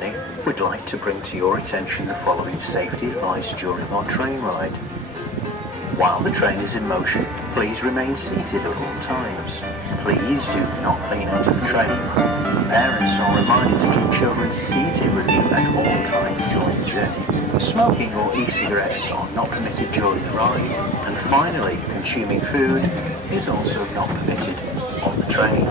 journey, we'd like to bring to your attention the following safety advice during our train ride. While the train is in motion, please remain seated at all times. Please do not lean out of the train. Parents are reminded to keep children seated with you at all times during the journey. Smoking or e-cigarettes are not permitted during the ride. And finally, consuming food is also not permitted on the train.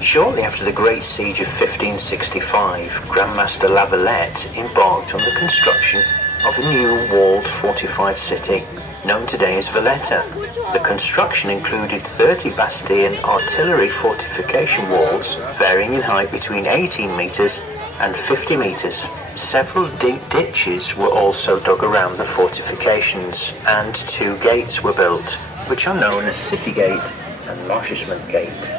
Shortly after the Great Siege of 1565, Grandmaster Lavalette embarked on the construction of a new walled fortified city, known today as Valletta. The construction included 30 bastion artillery fortification walls, varying in height between 18 metres and 50 metres. Several deep ditches were also dug around the fortifications, and 2 gates were built, which are known as City Gate and Marchesment Gate.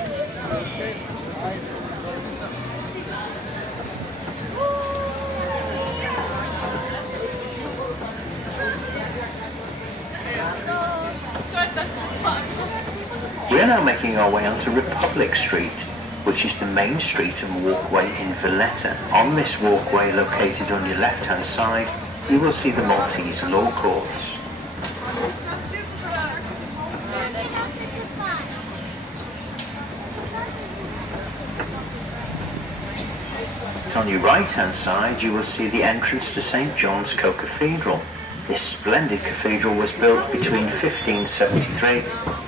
We are now making our way onto Republic Street, which is the main street and walkway in Valletta. On this walkway, located on your left-hand side, you will see the Maltese Law Courts. On your right-hand side, you will see the entrance to St. John's Co-Cathedral. This splendid cathedral was built between 1573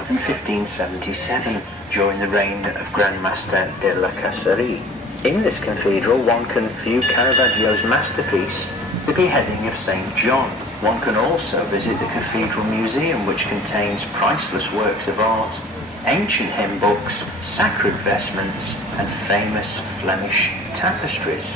and 1577 during the reign of Grandmaster de la Caserie. In this cathedral, one can view Caravaggio's masterpiece, The Beheading of St. John. One can also visit the Cathedral Museum, which contains priceless works of art, ancient hymn books, sacred vestments, and famous Flemish tapestries.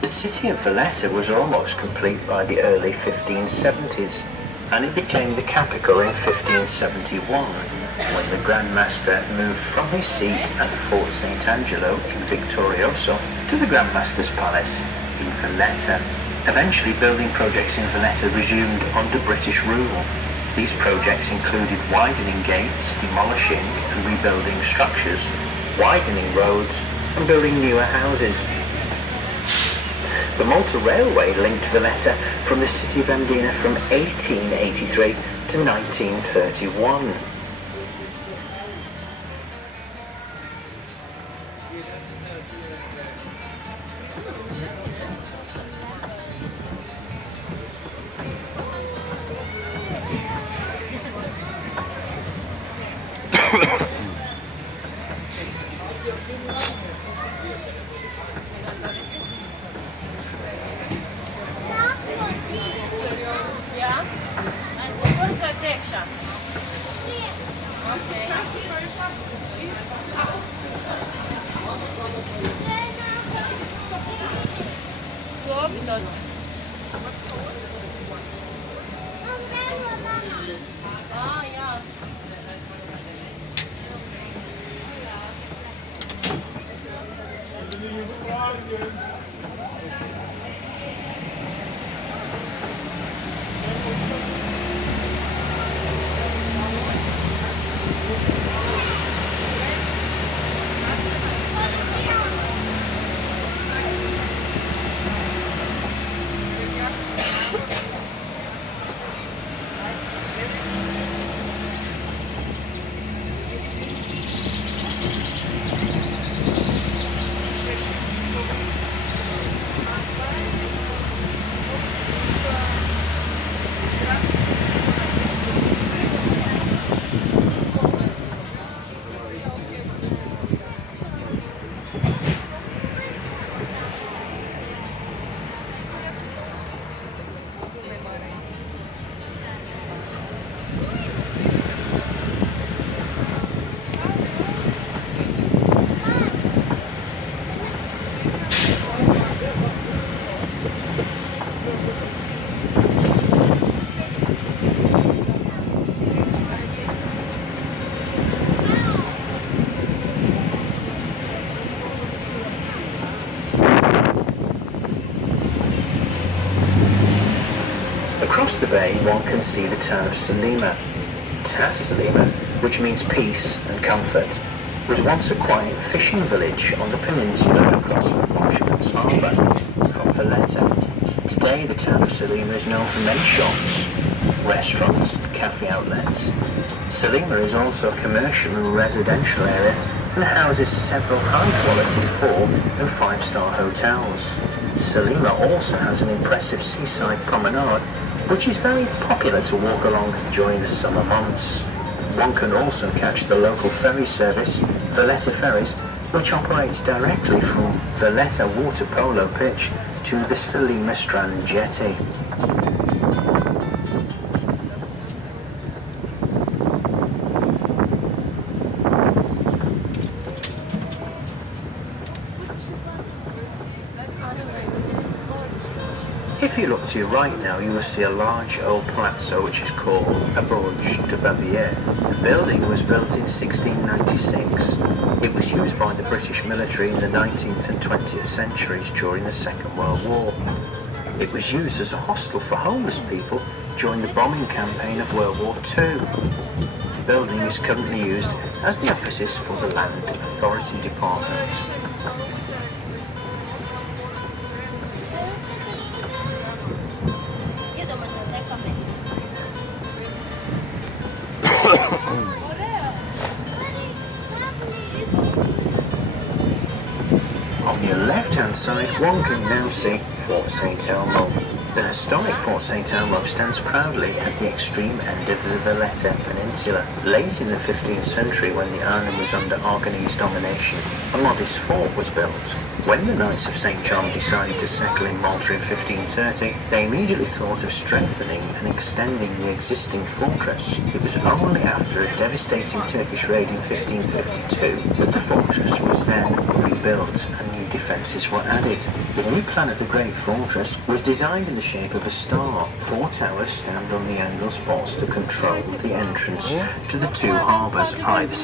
The city of Valletta was almost complete by the early 1570s, and it became the capital in 1571, when the Grand Master moved from his seat at Fort St. Angelo in Victorioso to the Grand Master's Palace in Valletta. Eventually, building projects in Valletta resumed under British rule. These projects included widening gates, demolishing and rebuilding structures, widening roads, and building newer houses. The Malta Railway linked Valletta from the city of Mdina from 1883 to 1931. Across the bay, one can see the town of Salima. Tas Salima, which means peace and comfort, was once a quiet fishing village on the peninsula across from Washington's harbour, from Valletta. Today, the town of Salima is known for many shops, restaurants, and cafe outlets. Salima is also a commercial and residential area and houses several high-quality 4- and 5-star hotels. Salima also has an impressive seaside promenade, which is very popular to walk along during the summer months. One can also catch the local ferry service, Valletta Ferries, which operates directly from Valletta Water Polo Pitch to the Salima Strand Jetty. If you look to your right now, you will see a large old palazzo which is called a Burj de Bavière. The building was built in 1696. It was used by the British military in the 19th and 20th centuries during the Second World War. It was used as a hostel for homeless people during the bombing campaign of World War II. The building is currently used as the offices for the Land Authority Department. On your left-hand side, one can now see Fort St. Elmo. The historic Fort St. Elmo stands proudly at the extreme end of the Valletta Peninsula. Late in the 15th century, when the island was under Aragonese domination, a modest fort was built. When the Knights of St. John decided to settle in Malta in 1530, they immediately thought of strengthening and extending the existing fortress. It was only after a devastating Turkish raid in 1552 that the fortress was then rebuilt and new defences were added. The new plan of the Great Fortress was designed in the shape of a star. 4 towers stand on the angle spots to control the entrance to the 2 harbours either side.